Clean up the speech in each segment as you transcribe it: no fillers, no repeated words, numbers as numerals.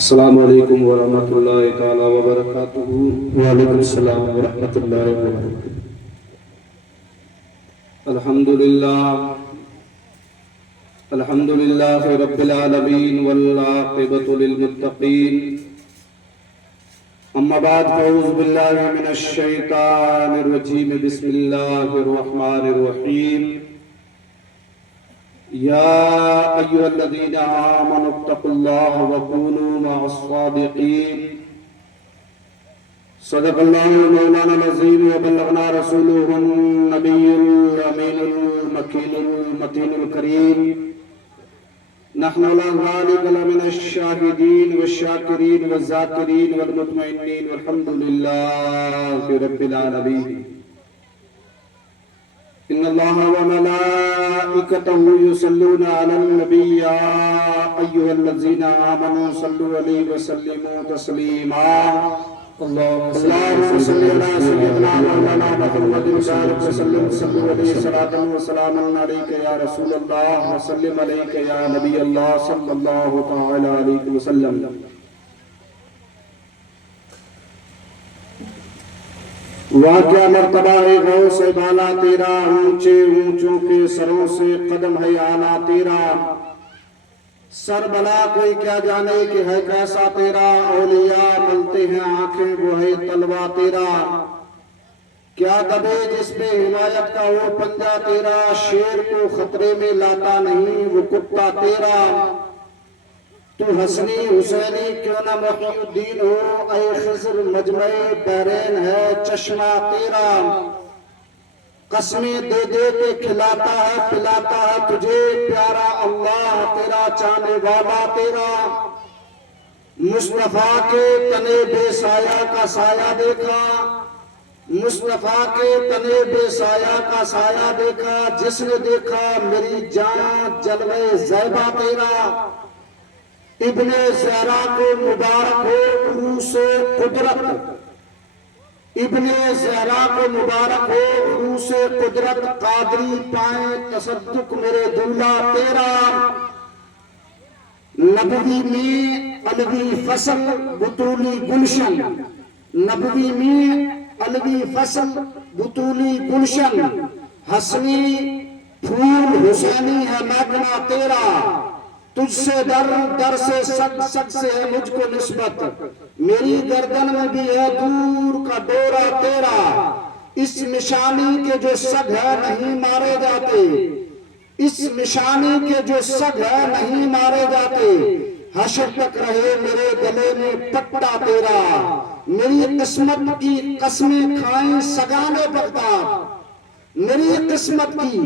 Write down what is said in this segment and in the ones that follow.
السلام علیکم ورحمۃ اللہ تعالی وبرکاتہ۔ وعلیکم السلام ورحمۃ اللہ وبرکاتہ۔ الحمد للہ رب العالمین والعاقبۃ للمتقین، اما بعد فاعوذ باللہ من الشیطان الرجیم، بسم اللہ الرحمن الرحیم۔ یا ایھا الذین آمنوا اتقوا اللہ وکونوا مع الصادقین۔ صدق اللہ مولانا العظیم وبلغنا رسولہ النبی الامین المکین المتین الکریم۔ نحن على ذلك لمن الشاهدين والشاكرين والذاكرين والمطمئنين والحمد لله رب العالمين۔ إن الله وملائكته يصلون على النبي يا أيها الذين آمنوا صلوا عليه وسلموا تسليما۔ اللهم صل على سيدنا مولانا محمد وبارك وسلم، صلوا عليه صلاة وسلاما عليك يا رسول الله وسلم عليك يا نبي الله صلى الله تعالى عليه وسلم۔ واقعہ مرتبہ ہے غوث بالا تیرا، اونچے اونچوں کے سروں سے قدم ہے اعلیٰ تیرا۔ سر بلا کوئی کیا جانے کہ ہے کیسا تیرا، اولیاء ملتے ہیں آنکھیں وہ ہے تلوا تیرا۔ کیا دبے جس پہ حمایت کا وہ پنجہ تیرا، شیر کو خطرے میں لاتا نہیں وہ کتا تیرا۔ تو حسنی حسینی کیوں نہ محی الدین ہو، اے خضر مجمع بحرین ہے چشمہ تیرا۔ قسمیں دے دے کے کھلاتا ہے پلاتا ہے تجھے پیارا اللہ تیرا، چاہنے والا تیرا۔ مصطفیٰ کے تنے بے سایہ کا سایہ دیکھا، مصطفیٰ کے تنے بے سایہ کا سایہ دیکھا، جس نے دیکھا میری جان جلوے زیبہ تیرا۔ ابن زہرا کو مبارک ہو عروس قدرت، ابن زہرا کو مبارک ہو عروس قدرت، قادری پائیں تصدق میرے دلہ تیرا۔ نبوی میں علوی فصل بطولی گلشن، نبوی میں علوی فصل بطولی گلشن، حسنی پھول حسینی ہے محکمہ تیرا۔ تجھ سے در سے سگ سے ہے مجھ کو نسبت، میری گردن میں بھی ہے دور کا ڈورا تیرا۔ اس نشانی کے جو سگ ہے نہیں مارے جاتے، اس نشانی کے جو سگ ہے نہیں مارے جاتے، حشر تک رہے میرے گلے میں پٹا تیرا۔ میری قسمت کی قسمیں کھائیں سگانے بغداد، میری قسمت کی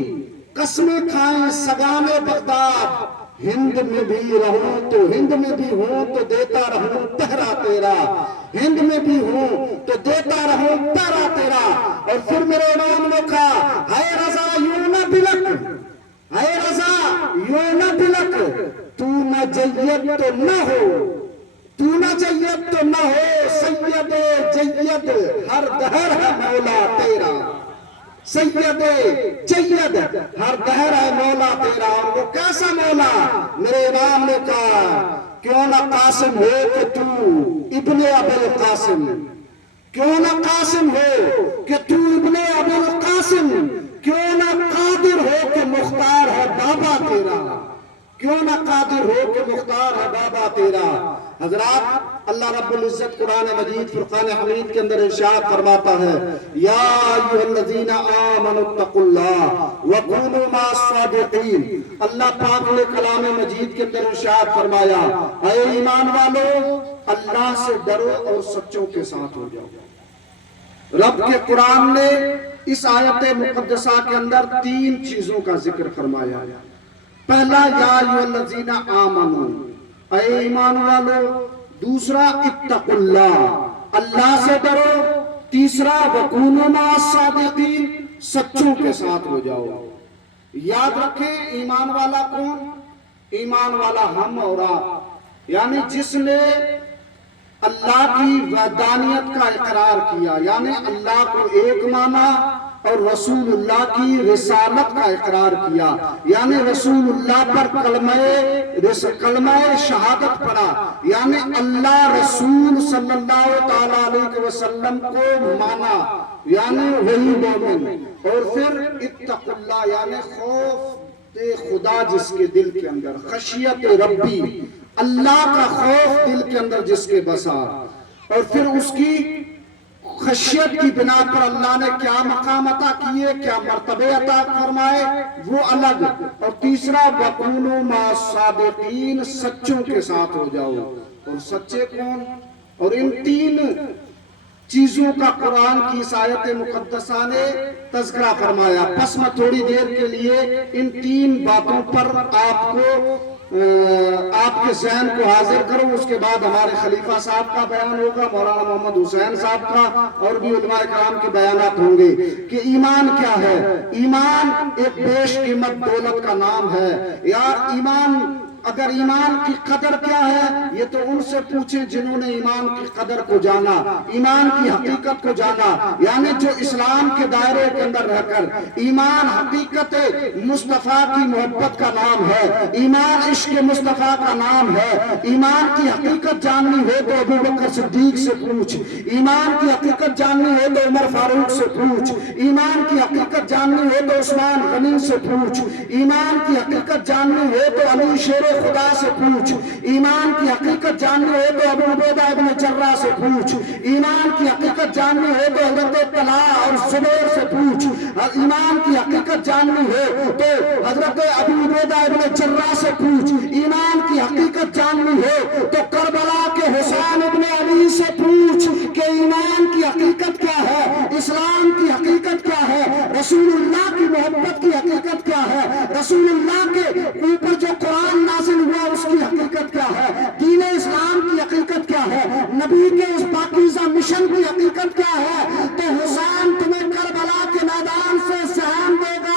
قسمیں کھائیں سگانے بغداد۔ ہند میں بھی رہوں تو ہند میں بھی ہوں تو دیتا رہوں پہرا تیرا، ہند میں بھی ہوں تو دیتا رہوں پہرا تیرا۔ اور پھر میرے امام نے کہا اے رضا یوں نہ بلک، اے رضا یوں نہ بلک، تو نہ جید تو نہ ہو، تو نہ جید تو نہ ہو، سید جید ہر دہر ہے مولا تیرا، سید جید ہر دہر ہے مولا تیرا۔ اور وہ کیسا مولا؟ میرے امام نے کہا کیوں نہ قاسم ہو کہ تو ابن ابو القاسم، کیوں نہ قاسم ہو کہ تو ابن ابو القاسم، کیوں نہ قادر ہو کہ مختار ہے بابا تیرا، کیوں نہ قادر ہو کہ مختار ہے بابا تیرا۔ حضرات اللہ رب العزت قرآن مجید فرقان حمید کے اندر ارشاد فرماتا ہے یا ایھا الذین آمنوا اتقوا اللہ وکونوا مع الصادقین۔ اللہ پاک نے کلام مجید کے اندر ارشاد فرمایا اے ایمان والو اللہ سے ڈرو اور سچوں کے ساتھ ہو جاؤ۔ رب کے قرآن نے اس آیت مقدسہ کے اندر 3 چیزوں کا ذکر فرمایا۔ پہلا یا ایھا الذین آمنوا، اے ایمان والو، دوسرا اتقوا اللہ، اللہ سے ڈرو، تیسرا وکونوا مع الصادقین، سچوں کے ساتھ ہو جاؤ۔ یاد رکھیں ایمان والا کون؟ ایمان والا ہم اور آپ، یعنی جس نے اللہ کی وحدانیت کا اقرار کیا، یعنی اللہ کو ایک مانا اور رسول اللہ کی رسالت کا اقرار کیا، یعنی رسول اللہ پر کلمہ شہادت پڑھا، یعنی اللہ رسول صلی اللہ تعالیٰ علیہ وسلم کو مانا یعنی وہی مومن. اور پھر اتق اللہ یعنی خوف خدا جس کے دل کے اندر، خشیت ربی اللہ کا خوف دل کے اندر جس کے بسا، اور پھر اس کی خشیت کی بنا پر اللہ نے کیا مقام عطا کیے، کیا مرتبے عطا فرمائے وہ الگ. اور تیسرا وَكُونُوا مَعَ الصَّادِقِينَ سچوں کے ساتھ ہو جاؤ. اور سچے کون؟ اور ان تین چیزوں کا قرآن کی اس آیت مقدسہ نے تذکرہ فرمایا. پس میں تھوڑی دیر کے لیے ان تین باتوں پر آپ کے ذہن کو حاضر کروں، اس کے بعد ہمارے خلیفہ صاحب کا بیان ہوگا، مولانا محمد حسین صاحب کا، اور بھی علماء کرام کے بیانات ہوں گے کہ ایمان کیا ہے. ایمان ایک بیش قیمت دولت کا نام ہے. یار ایمان، اگر ایمان کی قدر کیا ہے یہ تو ان سے پوچھیں جنہوں نے ایمان کی قدر کو جانا، ایمان کی حقیقت کو جانا. یعنی جو اسلام کے دائرے کے اندر رہ کر ایمان حقیقت مصطفیٰ کی محبت کا نام ہے، ایمان عشق مصطفیٰ کا نام ہے. ایمان کی حقیقت جاننی ہو تو ابو بکر صدیق سے پوچھ، ایمان کی حقیقت جاننی ہو تو عمر فاروق سے پوچھ، ایمان کی حقیقت جاننی ہو تو عثمان غنی سے پوچھ، ایمان کی حقیقت جاننی ہو تو علی شیر خدا سے پوچھ، ایمان کی حقیقت جاننی ہو تو ابو عبیدہ ابن جراح سے پوچھ، ایمان کی حقیقت جاننی ہو تو حضرت طلحہ اور زبیر سے پوچھ، ایمان کی حقیقت جاننی ہو تو حضرت ابو عبیدہ ابن جراح سے پوچھ، ایمان کی حقیقت جاننی ہو تو کربلا کے حسین ابن علی سے پوچھ کہ ایمان کی حقیقت کیا ہے، اسلام کی حقیقت کیا ہے، رسول اللہ کی محبت کی حقیقت کیا ہے، رسول اللہ کے اوپر جو قرآن نازل ہوا اس کی حقیقت کیا ہے، دین اسلام کی حقیقت کیا ہے، نبی کے اس پاکیزہ مشن کی حقیقت کیا ہے. تو حسین تمہیں کربلا کے میدان سے سہام دے گا.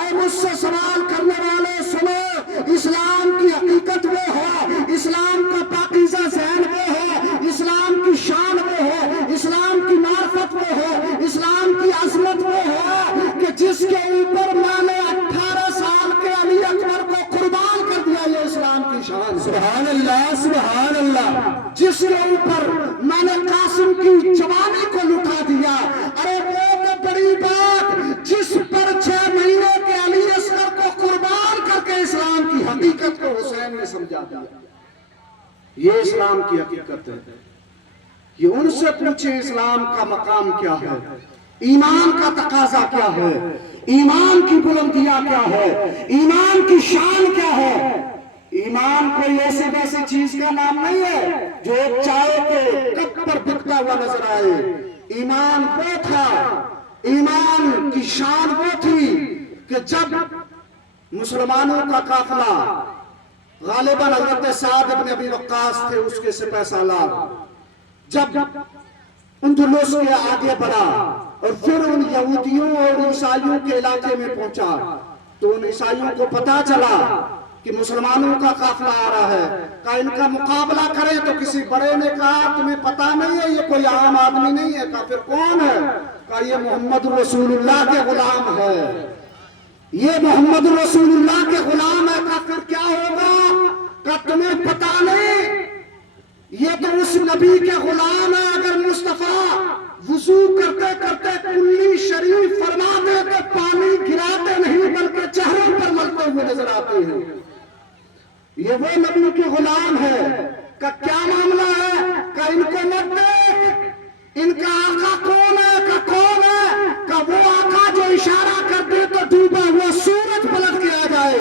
اے مجھ سے سوال کرنے والے سنو، اسلام کی حقیقت وہ ہے، اسلام کا پاکیزہ ذہن وہ ہے، اسلام کی شان وہ ہے، اسلام کی معرفت وہ ہے، اسلام کی عظمت وہ ہے کہ جس کے اوپر میں نے 18 سال کے علی اکبر کو قربان کر دیا. یہ اسلام کی شان. سبحان اللہ سبحان اللہ. جس کے اوپر میں نے قاسم کی جوانی کو لٹا دیا. ارے وہ تو بڑی بات جس پر 6 مہینے کے علی اصغر کو قربان کر کے اسلام کی حقیقت کو حسین نے سمجھا دیا. یہ اسلام کی حقیقت ہے. یہ ان سے پوچھیں اسلام کا مقام کیا ہے، ایمان کا تقاضا کیا ہے، ایمان کی بلندیاں کیا ہے، ایمان کی شان کیا ہے. ایمان کوئی ایسے ویسے چیز کا نام نہیں ہے جو ایک چائے کے کپ پر بکتا ہوا نظر آئے. ایمان وہ تھا، ایمان کی شان وہ تھی کہ جب مسلمانوں کا قافلہ غالباً حضرت سعد بن ابی وقاص تھے اس کے سپہ سالار، جب اندلس کے آگے بڑھا اور پھر ان یہودیوں اور عیسائیوں کے علاقے میں پہنچا تو ان عیسائیوں کو پتا چلا کہ مسلمانوں کا قافلہ آ رہا ہے. کہا ان کا مقابلہ کریں تو کسی بڑے نے کہا تمہیں پتا نہیں ہے یہ کوئی عام آدمی نہیں ہے. کہا پھر کون ہے؟ کہا یہ محمد رسول اللہ کے غلام ہے، یہ محمد رسول اللہ کے غلام ہے. کہا پھر کیا ہوگا؟ کہا تمہیں پتا نہیں، یہ تو اس نبی کے غلام ہے. اگر مصطفیٰ وضو کرتے کرتے کلی شریف فرما دے تو پانی گراتے نہیں بلکہ چہروں پر ملتے ہوئے نظر آتے ہیں. یہ وہ نبی کے غلام ہے. کہ کیا معاملہ ہے؟ کہ ان کو مت دیکھ، ان کا آقا کون ہے؟ کہ کون ہے؟ کہ وہ آقا جو اشارہ کر دے تو ڈوبا ہوا سورج پلٹ کے آ جائے.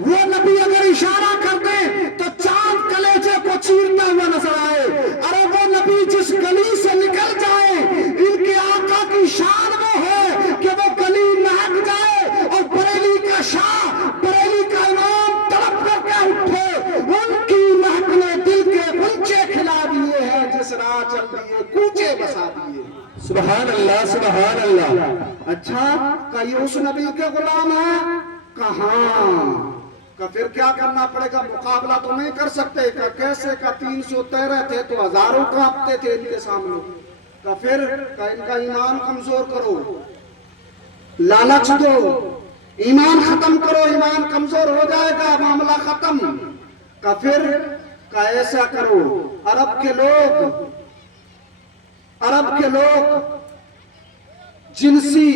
وہ نبی اگر اشارہ کر دے تو چاند کلیجے کو چیرتا ہوا نظر آئے. ارے وہ نبی جس گلی سے نکل جائے، ان کے آقا کی شان وہ ہے کہ وہ گلی مہک جائے اور بریلی کا شاہ، بریلی کا امام تڑپ کر کے اٹھے. ان کی مہک نے دل کے غنچے کھلا دیے ہیں، جس راہ چل دیے کوچے بسا دیے. سبحان اللہ سبحان اللہ. اچھا کہ یہ اس نبی کے غلام ہے؟ کہاں؟ کہ پھر کیا کرنا پڑے گا؟ مقابلہ تو نہیں کر سکتے. کہ کیسے؟ کہ 313 تھے تو ہزاروں کانپتے تھے ان کے سامنے. کہ پھر کہ ان کا ایمان کمزور کرو، لالچ دو، ایمان ختم کرو، ایمان کمزور ہو جائے گا، معاملہ ختم. کہ پھر کہ کہا ایسا کرو، عرب کے لوگ جنسی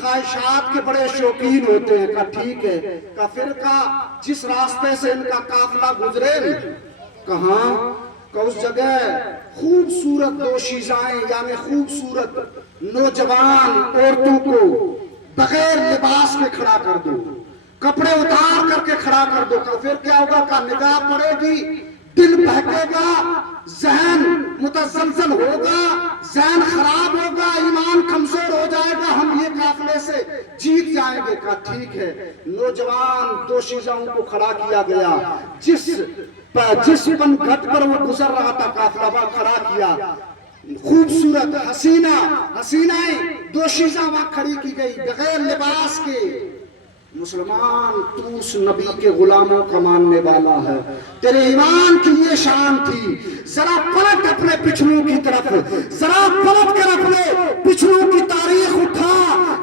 خواہشات کے بڑے شوقین ہوتے ہیں. کہا ٹھیک ہے. کہا پھر کہا جس راستے سے ان کا قافلہ گزرے، کہاں؟ کہ اس جگہ خوبصورت دوشیزائیں یعنی خوبصورت نوجوان عورتوں کو بغیر لباس کے کھڑا کر دو، کپڑے اتار کر کے کھڑا کر دو. کہ پھر کیا ہوگا؟ کہ نگاہ پڑے گی، دل بہکے گا، ذہن متزلزل ہوگا، ذہن خراب ہوگا، ایمان کمزور ہو جائے گا، ہم یہ قافلے سے جیت جائیں گے. کہا ٹھیک ہے. نوجوان دوشیزاؤں کو کھڑا کیا گیا، جس پن گھٹ پر وہ گزر رہا تھا قافلہ وہاں کھڑا کیا. خوبصورت حسینائیں دوشیزہ وہاں کھڑی کی گئی بغیر لباس کے. مسلمان تو اس نبی کے غلاموں کا ماننے والا ہے، تیرے ایمان کی یہ شان تھی. ذرا پلٹ اپنے پچھلوں کی طرف، ذرا پلٹ کر اپنے پچھلوں کی تاریخ اٹھا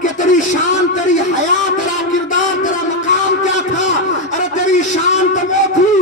کہ تیری شان، تیری حیا، تیرا کردار، تیرا مقام کیا تھا. ارے تیری شان تو وہ تھی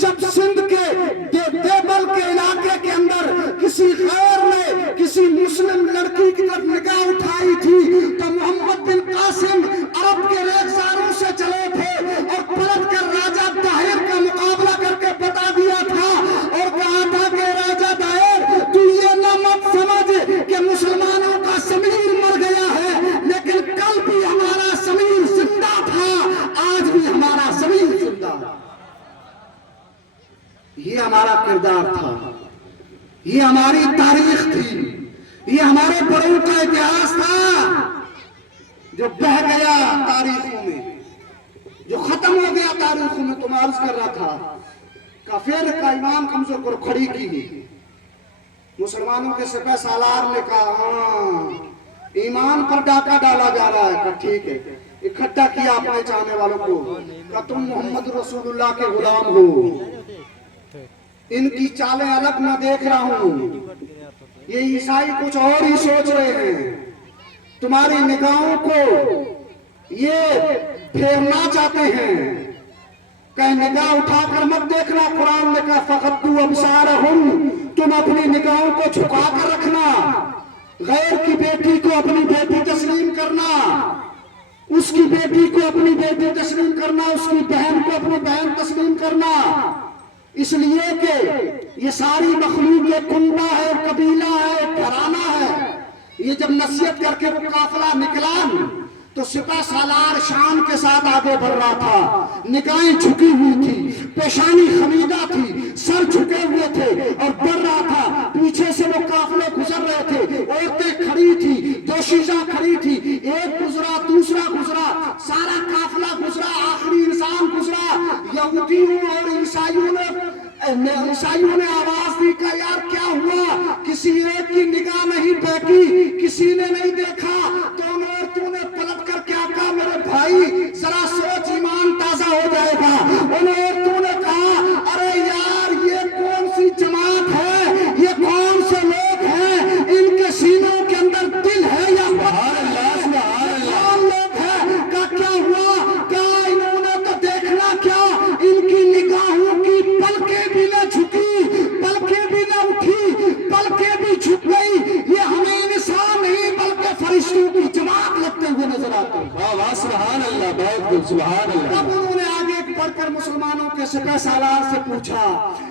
جب سندھ کے دیبل کے علاقے کے اندر کسی غیر نے کسی مسلم لڑکی کی طرف نگاہ اٹھائی تھی تو محمد بن قاسم عرب کے ریگزاروں سے چلے تھے اور پلٹ کر راجہ طاہر کا مقابلہ کر کے بتا دیا تھا اور کہا تھا کہ راجہ طاہر تو یہ نہ مت سمجھ کہ مسلمانوں کا ضمیر مر گیا ہے، لیکن کل بھی ہمارا ضمیر زندہ تھا، آج بھی ہمارا ضمیر زندہ. یہ ہمارا کردار تھا، یہ ہماری تاریخ تھی، یہ ہمارے بڑوں کا اتہاس تھا جو بہہ گیا تاریخوں میں، جو ختم ہو گیا تاریخوں میں. تم عرض کر رہا تھا کافر کا ایمان کمزور کو کھڑی کی. مسلمانوں کے سپہ سالار نے کہا ہاں ایمان پر ڈاکہ ڈالا جا رہا ہے. کہا ٹھیک ہے. اکٹھا کیا اپنے چاہنے والوں کو، کہ تم محمد رسول اللہ کے غلام ہو، ان کی چالیں الگ نہ دیکھ رہا ہوں، یہ عیسائی کچھ اور ہی سوچ رہے ہیں، تمہاری نگاہوں کو یہ پھیرنا چاہتے ہیں. کہ نگاہ اٹھا کر مت دیکھنا. قرآن نے کہا فَغَضُّوا أَبْصَارَهُمْ، تم اپنی نگاہوں کو جھکا کر رکھنا. غیر کی بیٹی کو اپنی بیٹی تسلیم کرنا، اس کی بیٹی کو اپنی بیٹی تسلیم کرنا، اس کی بہن کو اپنی بہن تسلیم کرنا. اس لیے کہ یہ ساری مخلوق ایک کنبہ ہے، قبیلہ ہے، گھرانہ ہے. یہ جب نصیحت کر کے وہ قافلہ نکلا تو سپہ سالار شان کے ساتھ آگے بڑھ رہا تھا. نگاہیں جھکی ہوئی تھی، پیشانی خمیدہ تھی، سر جھکے ہوئے تھے اور بڑھ رہا تھا. پیچھے سے وہ قافلے گزر رہے تھے، عورتیں کھڑی تھی، دوشیزہ کھڑی تھی. ایک گزرا، دوسرا گزرا، سارا قافلہ گزرا، آخری انسان گزرا. یہودیوں اور عیسائیوں نے آواز دی کہ یار کیا ہوا؟ کسی ایک کی نگاہ نہیں بیٹھی، کسی نے نہیں دیکھا. تو ان عورتوں نے پلٹ کر کیا کہا؟ میرے بھائی ذرا سوچ، ایمان تازہ ہو جائے گا. ان عورتوں نے کہا ارے یار یہ کون سی جماعت ہے، یہ کون سے لوگ ہیں، ان کے سینوں کے اندر دل ہے یا کون لوگ ہیں؟ کیا ہوا؟ کہا انہوں نے تو دیکھنا کیا، ان کی نگاہوں کی پلکیں بھی نہ جھکی، پلکیں بھی نہ اٹھی، پلکیں بھی جھک گئی. یہ ہمیں انسان نہیں بلکہ فرشتوں کی جماعت لگتے ہوئے نظر آتے ہیں. سبحان اللہ، بہت خوب، سبحان اللہ. اب انہوں نے آگے بڑھ کر مسلمانوں کے سپہ سالار سے پوچھا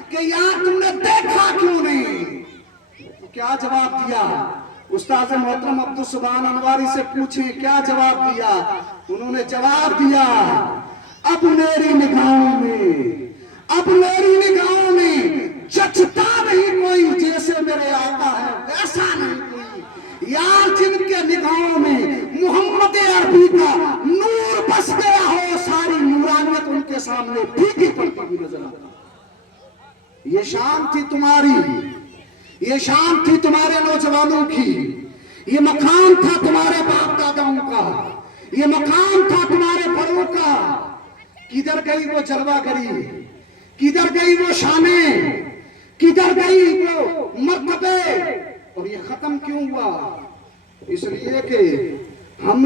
کہ یار تم نے دیکھا کیوں نہیں؟ کیا جواب دیا؟ استاد محترم عبدالسبحان انواری سے پوچھیں کیا جواب دیا. انہوں نے جواب دیا اب میری نگاہوں میں جچتا نہیں کوئی جیسے میرے آقا ہے ویسا نہیں کوئی. یار جن کے نگاہوں میں محمد عربی کا نور بس گیا ہو، ساری نورانیت ان کے سامنے پھیکی پڑتی ہوئی نظر آتی. یہ شان تھی تمہاری، یہ شان تھی تمہارے نوجوانوں کی، یہ مقام تھا تمہارے باپ داداؤں کا، یہ مقام تھا تمہارے بڑوں کا. کدھر گئی وہ جلوہ گری، کدھر گئی وہ شانیں، کدھر گئی وہ مرتبے؟ اور یہ ختم کیوں ہوا؟ اس لیے کہ ہم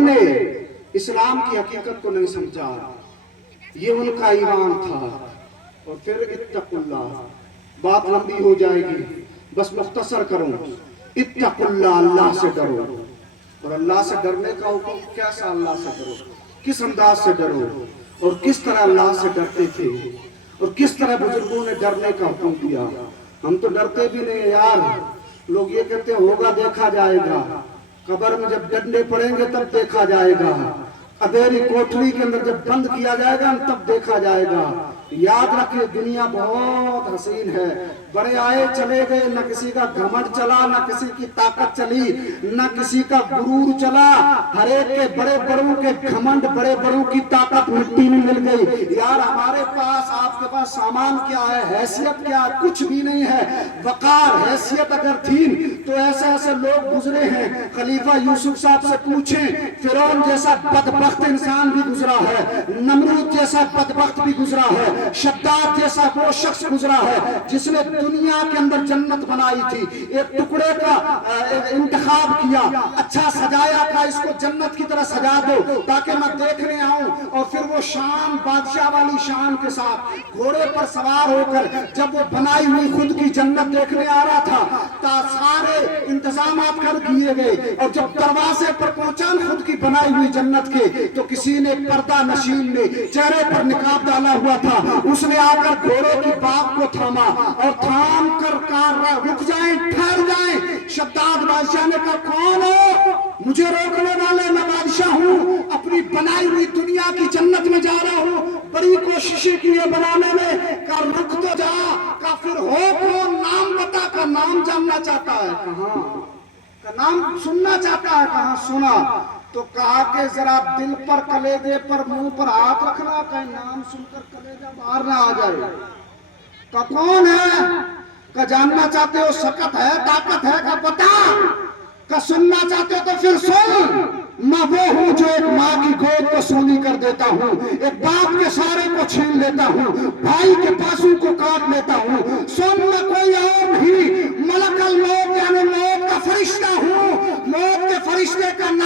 نے اسلام کی حقیقت کو نہیں سمجھا. یہ ان کا ایمان تھا، اور پھر اتقوا اللہ. بات لمبی ہو جائے گی، بس مختصر کروں. اتقوا اللہ، اللہ سے ڈرو. اور اللہ سے ڈرنے کا حکم کیسا اللہ سے ڈرو، کس انداز سے ڈرو، اور کس طرح اللہ سے ڈرتے تھے، اور کس طرح بزرگوں نے ڈرنے کا حکم دیا. ہم تو ڈرتے بھی نہیں یار. لوگ یہ کہتے ہیں ہوگا دیکھا جائے گا، قبر میں جب ڈنڈے پڑیں گے تب دیکھا جائے گا، اندھیری کوٹری کے اندر جب بند کیا جائے گا تب دیکھا جائے گا. یاد رکھیں دنیا بہت حسین ہے. بڑے آئے چلے گئے، نہ کسی کا گھمنڈ چلا، نہ کسی کی طاقت چلی، نہ کسی کا غرور چلا. ہر ایک کے بڑے بڑوں کے گھمنڈ، بڑے بڑوں کی طاقت مٹی میں مل گئی. یار ہمارے پاس، آپ کے پاس سامان کیا ہے، حیثیت کیا ہے؟ کچھ بھی نہیں ہے. وقار حیثیت اگر تھی تو ایسے ایسے لوگ گزرے ہیں. خلیفہ یوسف صاحب سے پوچھیں، فرعون جیسا بدبخت انسان بھی گزرا ہے، نمرود جیسا بدبخت بھی گزرا ہے، شداد جیسا وہ شخص گزرا ہے جس نے دنیا کے اندر جنت بنائی تھی. ایک ٹکڑے کا انتخاب کیا، اچھا سجایا تھا، اس کو جنت کی طرح سجا دو تاکہ میں دیکھنے آؤں. اور پھر وہ شان، بادشاہ والی شان کے ساتھ گھوڑے پر سوار ہو کر جب وہ بنائی ہوئی خود کی جنت دیکھنے آ رہا تھا، سارے انتظامات کر دیے گئے. اور جب دروازے پر پہنچا خود کی بنائی ہوئی جنت کے، تو کسی نے پردہ نشین نے چہرے پر نقاب ڈالا ہوا تھا، اس نے آ کر گھوڑے کی باگ کو تھاما اور تھام کر کہا رک جائیں، ٹھہر جائیں. شداد بادشاہ نے کہا کون ہو؟ مجھے روکنے والے؟ میں بادشاہ ہوں، اپنی بنائی ہوئی دنیا کی جنت میں جا رہا ہوں، بڑی کوششیں کی ہے بنانے میں. کہا رک تو جا. کہا پھر ہو کون؟ نام بتا. کا نام جاننا چاہتا ہے. کہاں؟ کا نام سننا چاہتا ہے. کہاں؟ سنا. تو کہا کہ ذرا دل پر، کلیجے پر، منہ پر ہاتھ رکھنا، کہیں نام سن کر کلیجہ باہر نہ آ جائے. کہ کون ہے؟ کہ جاننا چاہتے ہو سکت ہے، طاقت ہے؟ کہ بتا. کہ سننا چاہتے ہو تو پھر سن. میں وہ ہوں جو ایک ماں کی گود کو سونی کر دیتا ہوں، ایک باپ کے سارے کو چھین لیتا ہوں، بھائی کے بازو کو کاٹ لیتا ہوں. سن